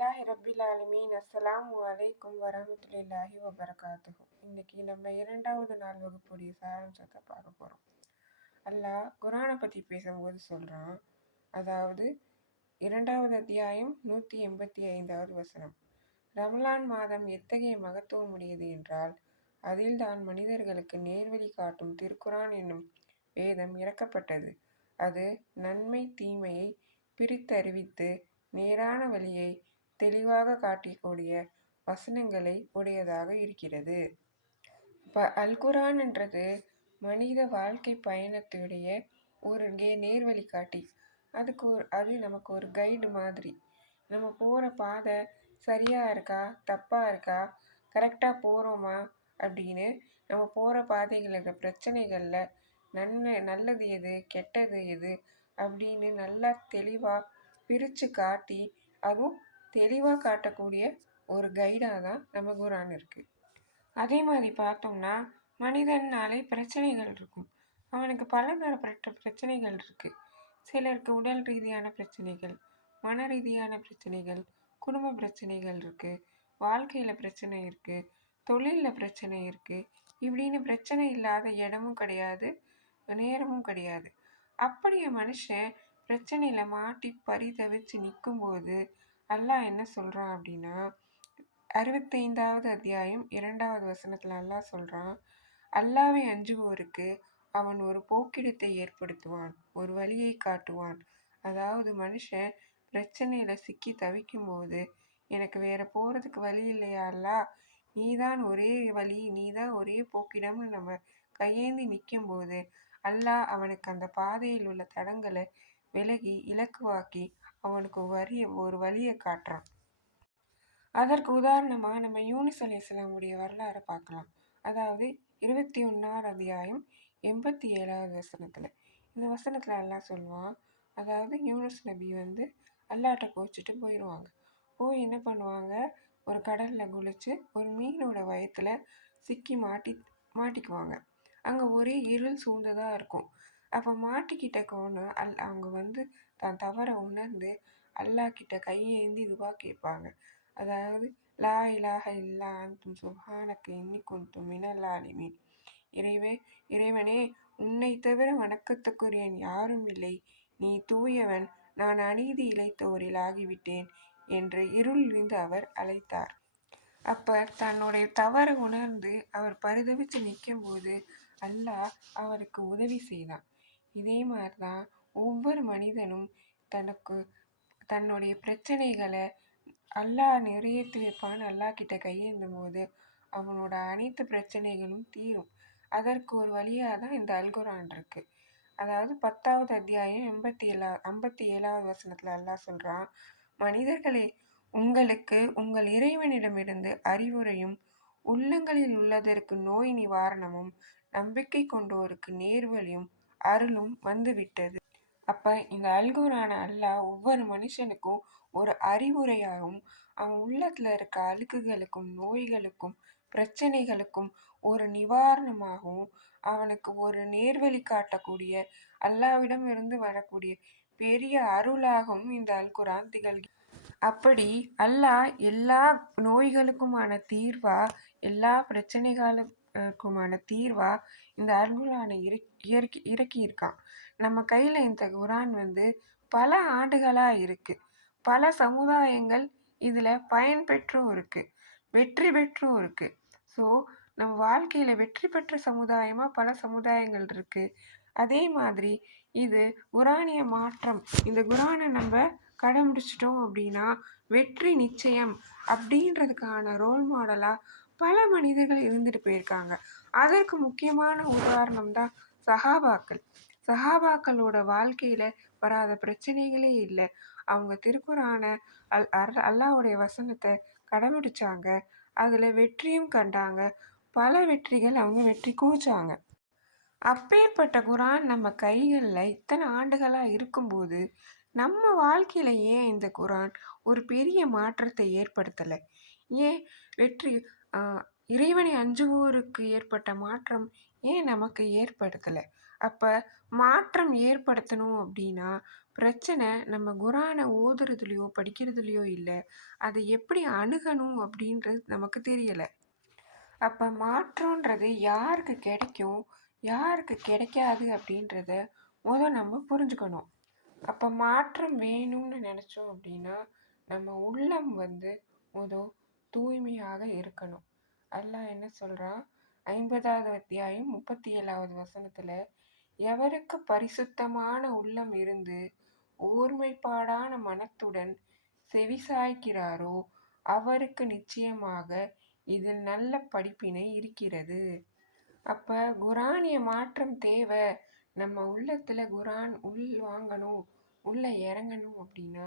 அல்ஹம்துலில்லாஹி ரப்பில் ஆலமீன். அஸ்ஸலாமு அலைக்கும் வரஹ்மத்துல்லாஹி வபரகாத்துஹு. இன்னைக்கு நம்ம 2வது நாள் வகுப்புடைய சாராம்சத்தை பார்க்க போகிறோம். அல்லாஹ் குரானை பற்றி பேசும்போது சொல்கிறான். அதாவது 2வது அத்தியாயம் 185வது வசனம். ரமலான் மாதம் எத்தகைய மகத்துவம் உடையது என்றால், அதில்தான் மனிதர்களுக்கு நேர்வழி காட்டும் திருக்குரான் என்னும் வேதம் இறக்கப்பட்டது. அது நன்மை தீமையை பிரித்தறிவித்து நேரான வழியை தெளிவாக காட்டிக்கூடிய வசனங்களை உடையதாக இருக்கிறது. அல்குரான்ன்றது மனித வாழ்க்கை பயணத்துடைய ஒரு நேர்வழி காட்டி. அது நமக்கு ஒரு கைடு மாதிரி. நம்ம போகிற பாதை சரியாக இருக்கா, தப்பாக இருக்கா, கரெக்டாக போகிறோமா அப்படின்னு நம்ம போகிற பாதைகள் இருக்கிற பிரச்சனைகளில் நல்லது எது, கெட்டது எது அப்படின்னு நல்லா தெளிவாக பிரித்து காட்டி, அதுவும் தெளிவாக காட்டக்கூடிய ஒரு கைடாக தான் நம்ம குரான் இருக்குது. அதே மாதிரி பார்த்தோம்னா, மனிதனாலே பிரச்சனைகள் இருக்கும். அவனுக்கு பலதரப்பட்ட பிரச்சனைகள் இருக்குது. சிலருக்கு உடல் ரீதியான பிரச்சனைகள், மன ரீதியான பிரச்சனைகள், குடும்ப பிரச்சனைகள் இருக்குது, வாழ்க்கையில் பிரச்சனை இருக்குது, தொழிலில் பிரச்சனை இருக்குது. இப்படின்னு பிரச்சனை இல்லாத இடமும் கிடையாது, நேரமும் கிடையாது. அப்படியே மனுஷன் பிரச்சனையில் மாட்டி பரிதவிச்சு நிற்கும்போது அல்லாஹ் என்ன சொல்கிறான் அப்படின்னா, 65வது அத்தியாயம் 2வது வசனத்தில் அல்லாஹ் சொல்கிறான், அல்லாஹ்வை அஞ்சுவோருக்கு அவன் ஒரு போக்கிடத்தை ஏற்படுத்துவான், ஒரு வழியை காட்டுவான். அதாவது மனுஷன் பிரச்சனையில் சிக்கி தவிக்கும்போது, எனக்கு வேற போகிறதுக்கு வழி இல்லையா அல்லாஹ், நீதான் ஒரே வழி, நீதான் ஒரே போக்கிடம்னு நம்ம கையேந்தி நிற்கும்போது அல்லாஹ் அவனுக்கு அந்த பாதையில் உள்ள தடங்களை விலகி இலக்குவாக்கி அவனுக்கு ஒரு வழியை காட்டுறான். அதற்கு உதாரணமாக நம்ம யூனுஸ் அலைஹிஸ்ஸலாமுடைய வரலாறை பார்க்கலாம். அதாவது 21வது அத்தியாயம் 87வது வசனத்தில். இந்த வசனத்தில் அல்லாஹ் சொல்லுவான், அதாவது யூனுஸ் நபி அல்லாஹ்ட்ட கோச்சிட்டு போயிடுவாங்க. போய் என்ன பண்ணுவாங்க, ஒரு கடலில் குளித்து ஒரு மீனோட வயத்தில் சிக்கி மாட்டிக்குவாங்க. அங்கே ஒரே இருள் சூழ்ந்ததாக இருக்கும். அப்போ மாட்டிக்கிட்டக்கோன்னு அவங்க தான் தவறை உணர்ந்து அல்லாஹ் கிட்ட கையேந்தி இதுவாக கேட்பாங்க. அதாவது லா இலாஹ இல்லா அன்தும் சுப்ஹானக இன்னி குன்து மினல் ஸாலிமீன். இறைவனே, உன்னை தவிர வணக்கத்துக்குரியன் யாரும் இல்லை, நீ தூயவன், நான் அநீதி இழைத்தோரில் ஆகிவிட்டேன் என்று இருளிலிருந்து அவர் அழைத்தார். அப்போ தன்னுடைய தவறை உணர்ந்து அவர் பரிதவித்து நிற்கும்போது அல்லாஹ் அவருக்கு உதவி செய்தான். இதே மாதிரி தான் ஒவ்வொரு மனிதனும் தன்னுடைய பிரச்சனைகளை அல்லாஹ் நிறைவேற்றி வைப்பான்னு அல்லாஹ் கிட்ட கையேந்தும் போது அவனோட அனைத்து பிரச்சனைகளும் தீரும். அதற்கு ஒரு வழியாக தான் இந்த அல்குரான் இருக்குது. அதாவது 10வது அத்தியாயம் 57வது வசனத்தில் அல்லாஹ் சொல்கிறான், மனிதர்களே, உங்களுக்கு உங்கள் இறைவனிடமிருந்து அறிவுரையும் உள்ளங்களில் உள்ளதற்கு நோய் நிவாரணமும் நம்பிக்கை கொண்டோருக்கு நேர்வழியும் அருளும் வந்துவிட்டது. அப்போ இந்த அல்குரான அல்லாஹ் ஒவ்வொரு மனுஷனுக்கும் ஒரு அறிவுரையாகவும் அவன் உள்ளத்தில் இருக்க அழுக்குகளுக்கும் நோய்களுக்கும் பிரச்சனைகளுக்கும் ஒரு நிவாரணமாகவும் அவனுக்கு ஒரு நேர்வழி காட்டக்கூடிய அல்லாஹ்விடம் இருந்து வரக்கூடிய பெரிய அருளாகவும் இந்த அல்குரான் திகழ்கிறது. அப்படி அல்லாஹ் எல்லா நோய்களுக்குமான தீர்வா, எல்லா பிரச்சனைகளுக்குமான தீர்வா இந்த அல்குரானை இறக்கியிருக்கான். நம்ம கையில் இந்த குரான் பல ஆண்டுகளாக இருக்குது. பல சமுதாயங்கள் இதில் பயன்பெற்றும் இருக்குது, வெற்றி பெற்றும் இருக்குது. ஸோ நம்ம வாழ்க்கையில் வெற்றி பெற்ற சமுதாயமாக பல சமுதாயங்கள் இருக்குது. அதே மாதிரி இது குரானிய மாற்றம். இந்த குரானை நம்ம கடைபிடிச்சிட்டோம் அப்படின்னா வெற்றி நிச்சயம் அப்படின்றதுக்கான ரோல் மாடலாக பல மனிதர்கள் இருந்துட்டு போயிருக்காங்க. அதற்கு முக்கியமான உதாரணம் தான் சஹாபாக்களோட வாழ்க்கையில் வராத பிரச்சனைகளே இல்லை. அவங்க திருக்குரான அல்லாஹ்வுடைய வசனத்தை கடைபிடிச்சாங்க, அதில் வெற்றியும் கண்டாங்க, பல வெற்றிகள் அவங்க வெற்றி கூச்சாங்க. அப்பேற்பட்ட குரான் நம்ம கைகளில் இத்தனை ஆண்டுகளாக இருக்கும்போது நம்ம வாழ்க்கையில் ஏன் இந்த குரான் ஒரு பெரிய மாற்றத்தை ஏற்படுத்தலை? ஏன் இறைவனை அஞ்சுவோருக்கு ஏற்பட்ட மாற்றம் ஏன் நமக்கு ஏற்படுத்தலை? அப்போ மாற்றம் ஏற்படுத்தணும் அப்படின்னா பிரச்சனை நம்ம குரானை ஓதுறதுலையோ படிக்கிறதுலையோ இல்லை, அதை எப்படி அணுகணும் அப்படின்றது நமக்கு தெரியலை. அப்போ மாற்றம்ன்றது யாருக்கு கிடைக்கும், யாருக்கு கிடைக்காது அப்படின்றத நம்ம புரிஞ்சுக்கணும். அப்போ மாற்றம் வேணும்னு நினச்சோம் அப்படின்னா நம்ம உள்ளம் தூய்மையாக இருக்கணும். அல்லாஹ் என்ன சொல்கிறான்? 50வது அத்தியாயம் 37வது வசனத்தில், எவருக்கு பரிசுத்தமான உள்ளம் இருந்து ஒருமைப்பாடான மனத்துடன் செவிசாய்க்கிறாரோ அவருக்கு நிச்சயமாக இதில் நல்ல படிப்பினை இருக்கிறது. அப்போ குரானிய மாற்றம் தேவை, நம்ம உள்ளத்தில் குரான் வாங்கணும், உள்ள இறங்கணும் அப்படின்னா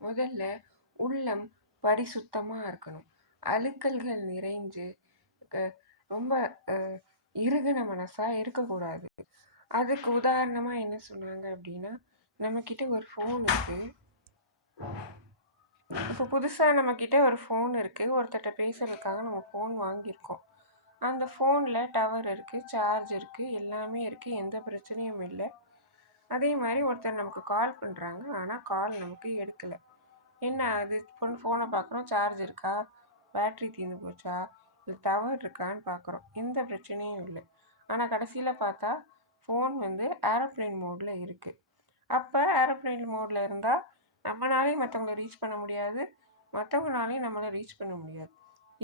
முதல்ல உள்ளம் பரிசுத்தமாக இருக்கணும். அழுக்கல்கள் நிறைஞ்சு ரொம்ப இறுகின மனசாக இருக்கக்கூடாது. அதுக்கு உதாரணமாக என்ன சொன்னாங்க அப்படின்னா, நம்மக்கிட்ட ஒரு ஃபோன் இருக்குது. இப்போ புதுசாக நம்மக்கிட்ட ஒரு ஃபோன் இருக்குது, ஒருத்தர்கிட்ட பேசுகிறதுக்காக நம்ம ஃபோன் வாங்கியிருக்கோம். அந்த ஃபோனில் டவர் இருக்குது, சார்ஜ் இருக்குது, எல்லாமே இருக்குது, எந்த பிரச்சனையும் இல்லை. அதே மாதிரி ஒருத்தர் நமக்கு கால் பண்ணுறாங்க, ஆனால் கால் நமக்கு எடுக்கலை. என்ன அது? ஃபோனை பார்க்குறோம், சார்ஜ் இருக்கா, பேட்ரி தீர்ந்து போச்சா, இல்லை டவர் இருக்கான்னு பார்க்குறோம், எந்த பிரச்சனையும் இல்லை. ஆனால் கடைசியில் பார்த்தா ஃபோன் ஏரோப்ளேன் மோடில் இருக்குது. அப்போ ஏரோப்ளேன் மோடில் இருந்தால் நம்மளாலையும் மற்றவங்கள ரீச் பண்ண முடியாது, மற்றவங்களாலையும் நம்மளை ரீச் பண்ண முடியாது.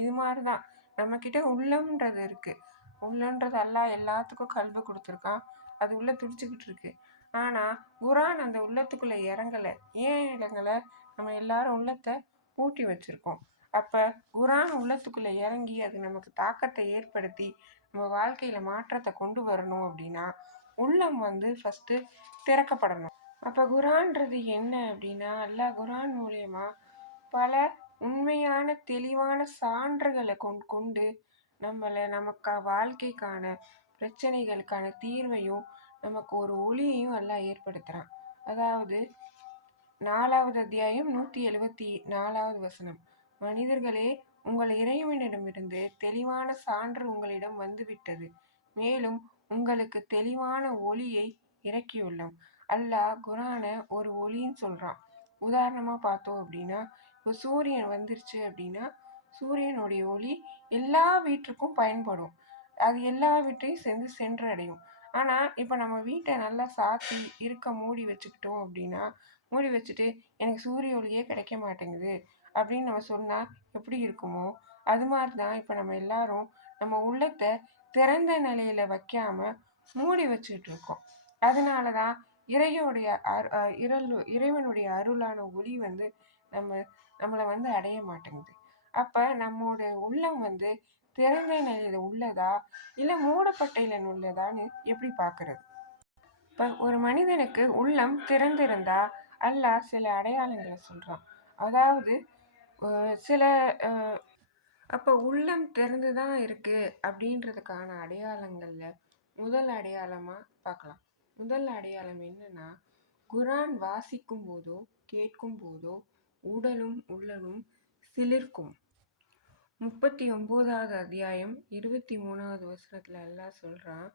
இது மாதிரி தான் நம்மக்கிட்ட உள்ளம்ன்றது இருக்குது. உள்ளன்றது அல்லாஹ் எல்லாத்துக்கும் கல்வி கொடுத்துருக்கான், அது உள்ளே துடிச்சிக்கிட்டு இருக்கு. ஆனால் குரான் அந்த உள்ளத்துக்குள்ளே இறங்கலை. ஏன் இறங்கலை? நம்ம எல்லாரும் உள்ளத்தை பூட்டி வச்சுருக்கோம். அப்போ குரான் உள்ளத்துக்குள்ளே இறங்கி அது நமக்கு தாக்கத்தை ஏற்படுத்தி நம்ம வாழ்க்கையில் மாற்றத்தை கொண்டு வரணும் அப்படின்னா உள்ளம் ஃபஸ்ட்டு திறக்கப்படணும். அப்போ குரான்றது என்ன அப்படின்னா, அல்லாஹ் குரான் மூலயமா பல உண்மையான தெளிவான சான்றுகளை கொண்டு நமக்கு வாழ்க்கைக்கான பிரச்சனைகளுக்கான தீர்வையும் நமக்கு ஒரு ஒளியையும் எல்லாம் ஏற்படுத்துகிறான். அதாவது 4வது அத்தியாயம் 174வது வசனம், மனிதர்களே, உங்கள் இறைவனிடமிருந்து தெளிவான சான்று உங்களிடம் வந்துவிட்டது, மேலும் உங்களுக்கு தெளிவான ஒளியை இறக்கியுள்ளோம். அல்லாஹ் குரானை ஒரு ஒளின்னு சொல்கிறான். உதாரணமாக பார்த்தோம் அப்படின்னா, இப்போ சூரியன் வந்துருச்சு அப்படின்னா சூரியனுடைய ஒளி எல்லா வீட்டுக்கும் பயன்படும், அது எல்லா வீட்டையும் சென்றடையும். ஆனால் இப்போ நம்ம வீட்டை நல்லா சாத்தி மூடி வச்சுக்கிட்டோம் அப்படின்னா, மூடி வச்சுட்டு எனக்கு சூரிய ஒளியே கிடைக்க மாட்டேங்குது அப்படின்னு நம்ம சொன்னால் எப்படி இருக்குமோ, அது மாதிரி தான் இப்போ நம்ம எல்லாரும் நம்ம உள்ளத்தை திறந்த நிலையில் வைக்காமல் மூடி வச்சுக்கிட்டு இருக்கோம். அதனால தான் இறைவனுடைய அருளான ஒளி நம்மளை அடைய மாட்டேங்குது. அப்போ நம்மோட உள்ளம் திறந்த நிலையில் உள்ளதா இல்லை மூடப்பட்டையில் உள்ளதான்னு எப்படி பார்க்கறது? இப்போ ஒரு மனிதனுக்கு உள்ளம் திறந்திருந்தா அல்லாஹ் சில அடையாளங்களை சொல்கிறான். அதாவது சில அப்போ உள்ளம் திறந்து தான் இருக்குது அப்படின்றதுக்கான அடையாளங்களில் முதல் அடையாளமாக பார்க்கலாம். முதல் அடையாளம் என்னன்னா, குரான் வாசிக்கும் போதோ கேட்கும் போதோ உடலும் உள்ளமும் சிலிர்க்கும். 39வது அத்தியாயம் 23வது வசனத்தில் அல்லாஹ் சொல்கிறான்,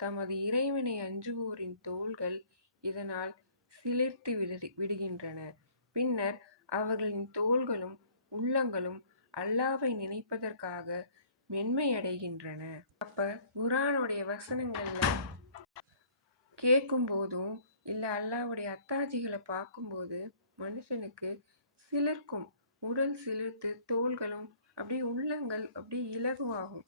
தமது இறைவனை அஞ்சுவோரின் தோள்கள் இதனால் சிலிர்த்து விடுகின்றன, பின்னர் அவர்களின் தோள்களும் உள்ளங்களும் அல்லாவை நினைப்பதற்காக மென்மையடைகின்றன. அப்போ குரானுடைய வசனங்கள்ல கேட்கும் போதும் இல்லை அல்லாவுடைய அத்தாட்சிகளை பார்க்கும்போது மனுஷனுக்கு சிலிர்க்கும், உடல் சிலிர்த்து தோள்களும் அப்படியே உள்ளங்கள் அப்படியே இலகுவாகும்.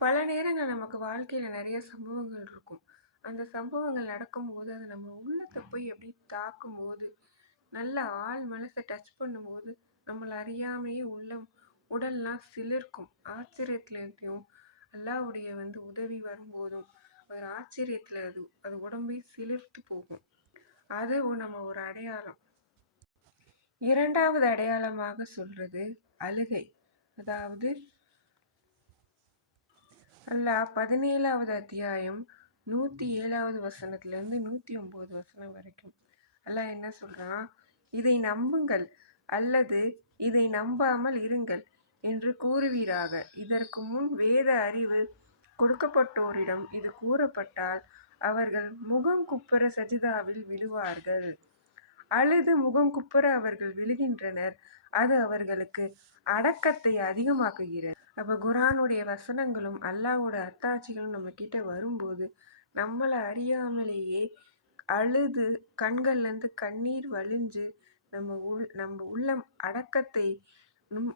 பல நேரங்கள் நமக்கு வாழ்க்கையில் நிறைய சம்பவங்கள் இருக்கும். அந்த சம்பவங்கள் நடக்கும்போது அது நம்ம உள்ளத்தை போய் எப்படி தாக்கும்போது, நல்ல ஆள் மனசை டச் பண்ணும்போது நம்மளை அறியாமையே உடல்லாம் சிலிர்க்கும். ஆச்சரியத்துலையும் அல்லாவுடைய உதவி வரும்போதும் ஒரு ஆச்சரியத்தில் அது உடம்பே சிலிர்த்து போகும். அது நம்ம ஒரு அடையாளம். இரண்டாவது அடையாளமாக சொல்றது அழுகை. அதாவது அல்லாஹ் 17வது அத்தியாயம் 107வது வசனத்திலிருந்து 109 வசனம் வரைக்கும் அல்லாஹ் என்ன சொல்றான், இதை நம்புங்கள் அல்லது இதை நம்பாமல் இருங்கள் என்று கூறுவீராக. இதற்கு முன் வேத அறிவு கொடுக்கப்பட்டோரிடம் இது கூறப்பட்டால் அவர்கள் முகம் குப்புற சஜிதாவில் விழுவார்கள். அழுது முகம் குப்புற அவர்கள் விழுகின்றனர். அது அவர்களுக்கு அடக்கத்தை அதிகமாக்குகிறது. அப்ப குரானுடைய வசனங்களும் அல்லாஹ்வோட அத்தாட்சிகளும் நம்ம கிட்ட வரும்போது நம்மள அறியாமலேயே அழுது கண்கள்லேருந்து கண்ணீர் வழிஞ்சு நம்ம உள்ளம் அடக்கத்தை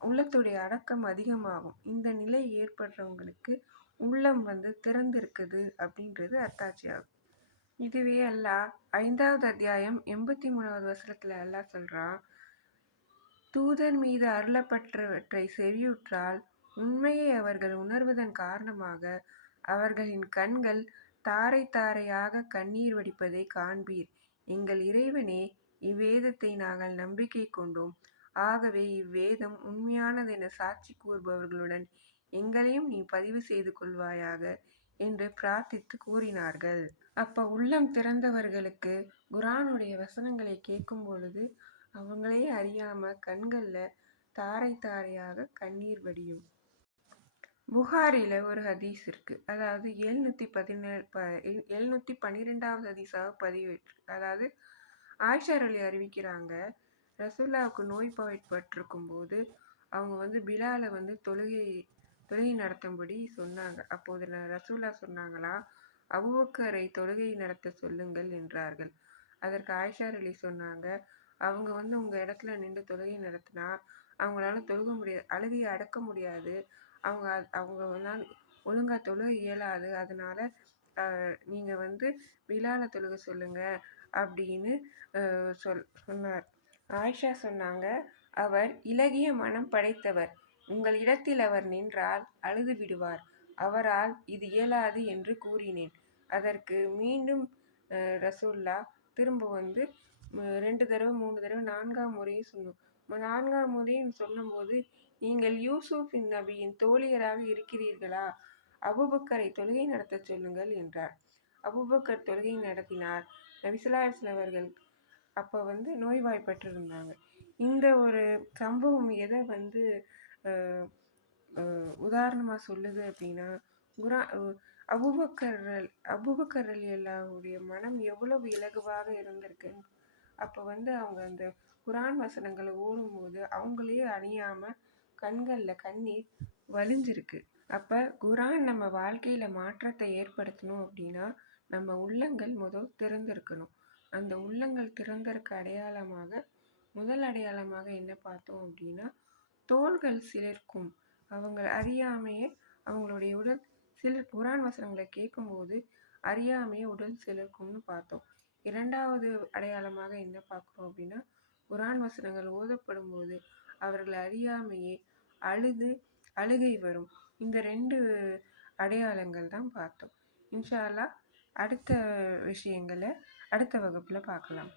உள்ளத்துடைய அடக்கம் அதிகமாகும். இந்த நிலை ஏற்படுறவங்களுக்கு உள்ளம் திறந்திருக்குது அப்படின்றது அத்தாட்சியாகும். இதுவே அல்லாஹ் 5வது அத்தியாயம் 83வது வசனத்துல அல்லாஹ் சொல்றான், தூதர் மீது அருளப்பட்டவற்றை செவியுற்றால் உண்மையை அவர்கள் உணர்வதன் காரணமாக அவர்களின் கண்கள் தாரை தாரையாக கண்ணீர் வடிப்பதை காண்பீர். எங்கள் இறைவனே, இவ்வேதத்தை நாங்கள் நம்பிக்கை கொண்டோம். ஆகவே இவ்வேதம் உண்மையானதென சாட்சி கூறுபவர்களுடன் எங்களையும் நீ பதிவு செய்து கொள்வாயாக என்று பிரார்த்தித்து கூறினார்கள். அப்ப உள்ளம் திறந்தவர்களுக்கு குரானுடைய வசனங்களை கேட்கும் பொழுது அவங்களே அறியாம கண்கள்ல தாரை தாரையாக கண்ணீர் வடியும். புகாரில ஒரு ஹதீஸ் இருக்கு. அதாவது 712வது ஹதீஸாக பதிவேற்று. அதாவது ஆயிஷா அலி அறிவிக்கிறாங்க, ரசூல்லாவுக்கு நோய்வாய்ப்பட்டிருக்கும் போது அவங்க பிலாலை தொழுகை நடத்தும்படி சொன்னாங்க. அப்போது ரசூல்லா சொன்னாங்களா, அபூபக்கரை தொழுகை நடத்த சொல்லுங்கள் என்றார்கள். அதற்கு ஆயிஷா அலி சொன்னாங்க, அவங்க உங்க இடத்துல நின்று தொழுகை நடத்தினா அவங்களால தொழுக முடியாது, அழுகையை அடக்க முடியாது, அவங்க ஒழுங்கா தொழுக இயலாது, அதனால நீங்க பிலாலை தொழுக சொல்லுங்க அப்படின்னு சொன்னார். ஆயிஷா சொன்னாங்க, அவர் இளகிய மனம் படைத்தவர், உங்கள் இடத்தில் அவர் நின்றால் அழுது விடுவார், அவரால் இது இயலாது என்று கூறினேன். அதற்கு மீண்டும் ரசூல்லா திரும்ப 2 தடவை 3 தடவை 4ஆம் முறையும் சொன்னோம். 4ஆம் முறையும் சொன்னபோது, நீங்கள் யூசுப் நபியின் தோழியராக இருக்கிறீர்களா, அபூபக்கரை தொழுகை நடத்த சொல்லுங்கள் என்றார். அபூபக்கர் தொழுகை நடத்தினார். நபி ஸல்லல்லாஹு அலைஹி வஸல்லம் அவர்கள் அப்போ நோய்வாய்ப்பட்டிருந்தாங்க. இந்த ஒரு சம்பவம் எதை உதாரணமாக சொல்லுது அப்படின்னா, அபூபக்கர் ரலியல்லாஹுடைய மனம் எவ்வளவு இலகுவாக இருந்திருக்கு. அப்போ அவங்க அந்த குரான் வசனங்களை ஓடும்போது அவங்களே அறியாம கண்கள்ல கண்ணீர் வழிஞ்சிருக்கு. அப்ப குரான் நம்ம வாழ்க்கையில மாற்றத்தை ஏற்படுத்தணும் அப்படின்னா நம்ம உள்ளங்கள் திறந்திருக்கணும். அந்த உள்ளங்கள் திறந்திருக்க அடையாளமாக முதல் அடையாளமாக என்ன பார்த்தோம் அப்படின்னா, தோள்கள் சிலிர்க்கும். அவங்க அறியாமையே அவங்களுடைய உடல் சிலர் குரான் வசனங்களை கேட்கும்போது அறியாமையே உடல் சிலிர்க்கும்னு பார்த்தோம். 2வது அடையாளமாக என்ன பார்க்குறோம் அப்படின்னா, குரான் வசனங்கள் ஓதப்படும் போது அவர்கள் அறியாமையே அழுகை வரும். இந்த 2 அடையாளங்கள் தான் பார்த்தோம். இன்ஷா அல்லாஹ் அடுத்த விஷயங்களை அடுத்த வகுப்புல பார்க்கலாம்.